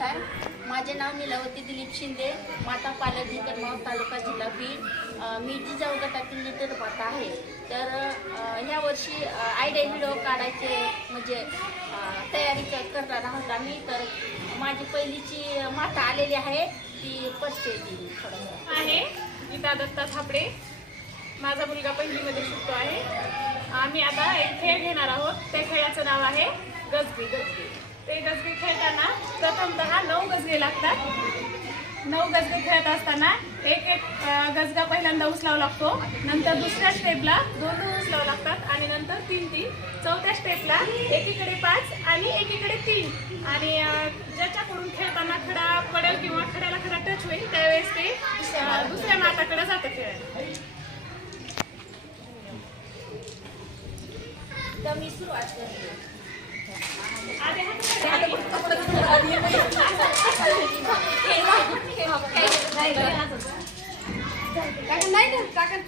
नमस्कार. माझे नाव निलावती दिलीप शिंदे. माता पालक हिकरमाव तालुका जिल्हा बीड मी जिजाऊ गटातील लिटर माता आहे. तर ह्या वर्षी आयडिया व्हिडिओ काढायचे म्हणजे तयारी करणार आहोत आम्ही. तर माझी पहिलीची माता आलेली आहे. ती परिचय आहे. गीता दत्ता थापडे. माझा मुलगा पहिलीमध्ये शिकतो आहे. आम्ही आता एक खेळ घेणार आहोत. त्या खेळाचं नाव आहे गजबी गजबी. ते गजबी खेळताना प्रथमतः नऊ गजगे लागतात. नऊ गजगे खेळत असताना एक एक गजगा पहिल्यांदा उचलावा लागतो. नंतर दुसऱ्या स्टेपला दोन दोन उचलावं लागतात आणि नंतर तीन तीन. चौथ्या स्टेपला एकीकडे पाच आणि एकीकडे तीन. आणि ज्याच्याकडून खेळताना खडा पडेल किंवा खड्याला खडा टच होईल त्यावेळेस ते अं, दुसऱ्या माताकडे जातं खेळायला तर मी सुरुवात करते आधी हात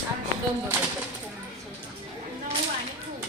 खेळायचं म्हणायचं. नऊ आणि खूप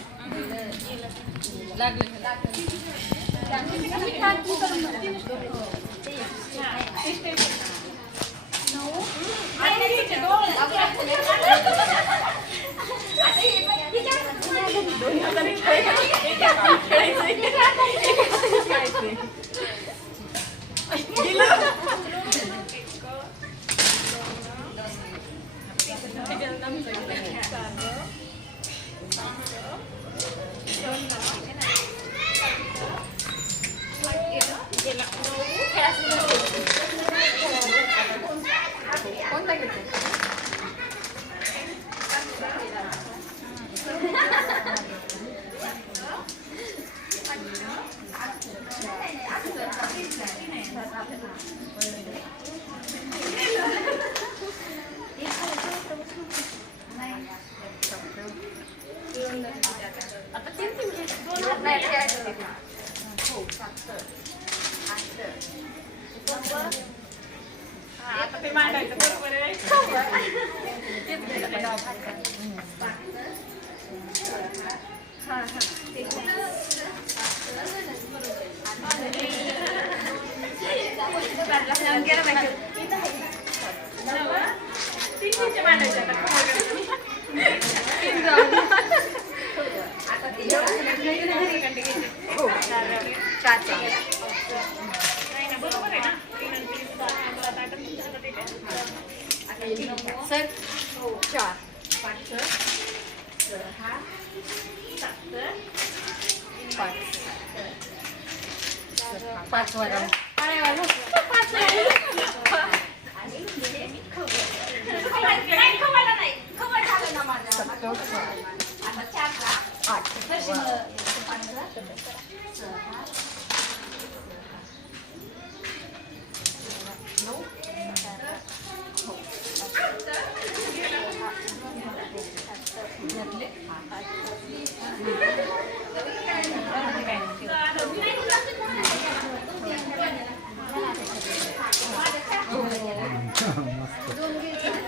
हा, आता ते मांडायचं. बरोबर आहे मांडायचे आता नाही ना बरोबर आहे ना तीन आणि तीन सात नंबर आता आठ तुमच्या हातात येते. सर चार पाच वाजता नाही, खवायला नाही. खवायला झालं ना माझं.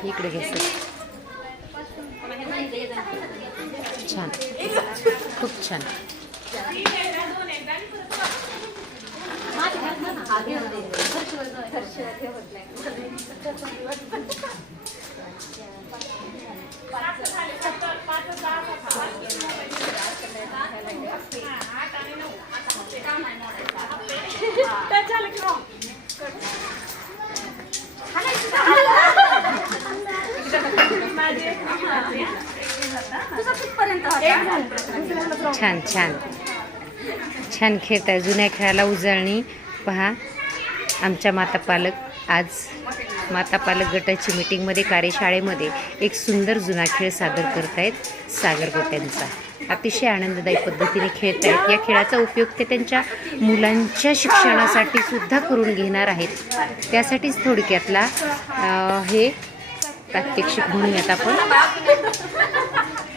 इकडे घे सर. छान खूप छान. तीन एकदा, छान छान. छान खेळत आहे जुन्या खेळाला उजळणी. पहा आमच्या माता पालक आज माता पालक गटाची मीटिंगमध्ये कार्यशाळेमध्ये एक सुंदर जुना खेळ सादर करतायत सागर गोट्यांचा. अतिशय आनंददायी पद्धतीने खेळत आहेत या खेळाचा उपयोग ते त्यांच्या मुलांच्या शिक्षणासाठी सुद्धा करून घेणार आहेत. त्यासाठीच थोडक्यातला हे प्रात्यक्षिक म्हणूयात आपण.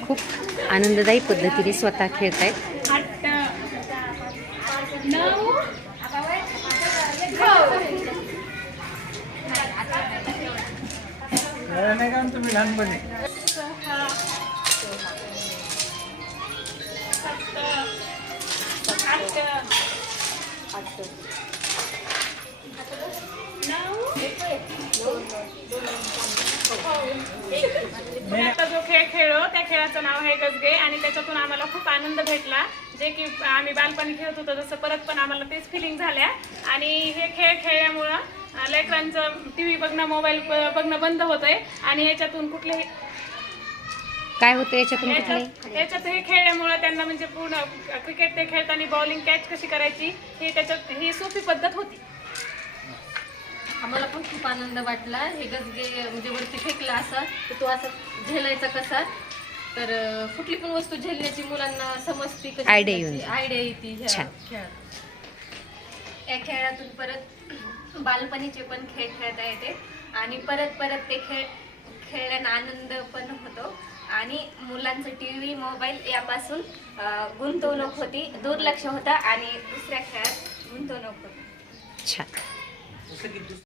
खूप आनंददायी पद्धतीने स्वतः खेळत आहेत आठ नऊ नाही का तुम्ही लहानपणी आता जो खेळ खेळलो त्या खेळाचं नाव आहे गजगे आणि त्याच्यातून आम्हाला खूप आनंद भेटला. जे की आम्ही बालपणी खेळत होतो जसं परत पण आम्हाला तेच फिलिंग झाल्या. आणि हे खेळ खेळल्यामुळं लेकरांचं टी व्ही बघणं मोबाईल बघणं बंद होतंय. आणि याच्यातून कुठलेही काय होतं याच्यातून कुठले याच्यात याच्यात हे खेळल्यामुळे त्यांना म्हणजे पूर्ण क्रिकेट ते खेळताना बॉलिंग कॅच कशी करायची हे त्याच्यात ही सोपी पद्धत होती. आम्हाला पण खूप आनंद वाटला. हे गजगे म्हणजे वरती फेकला असा तर तो असा झेलायचा कसा. तर कुठली पण वस्तू झेलण्याची मुलांना समजती कशी Idea येऊन. आयडिया येते. ह्या छान. खेळात या खेळातून परत बालपणीचे पण खेळ खेळता येते. आणि परत परत ते खेळ खेळल्यानं आनंद पण होतो. आणि मुलांचं टी व्ही मोबाईल यापासून अं, गुंतवणूक होती. दुर्लक्ष होतं. आणि दुसऱ्या खेळात गुंतवणूक होती. छान.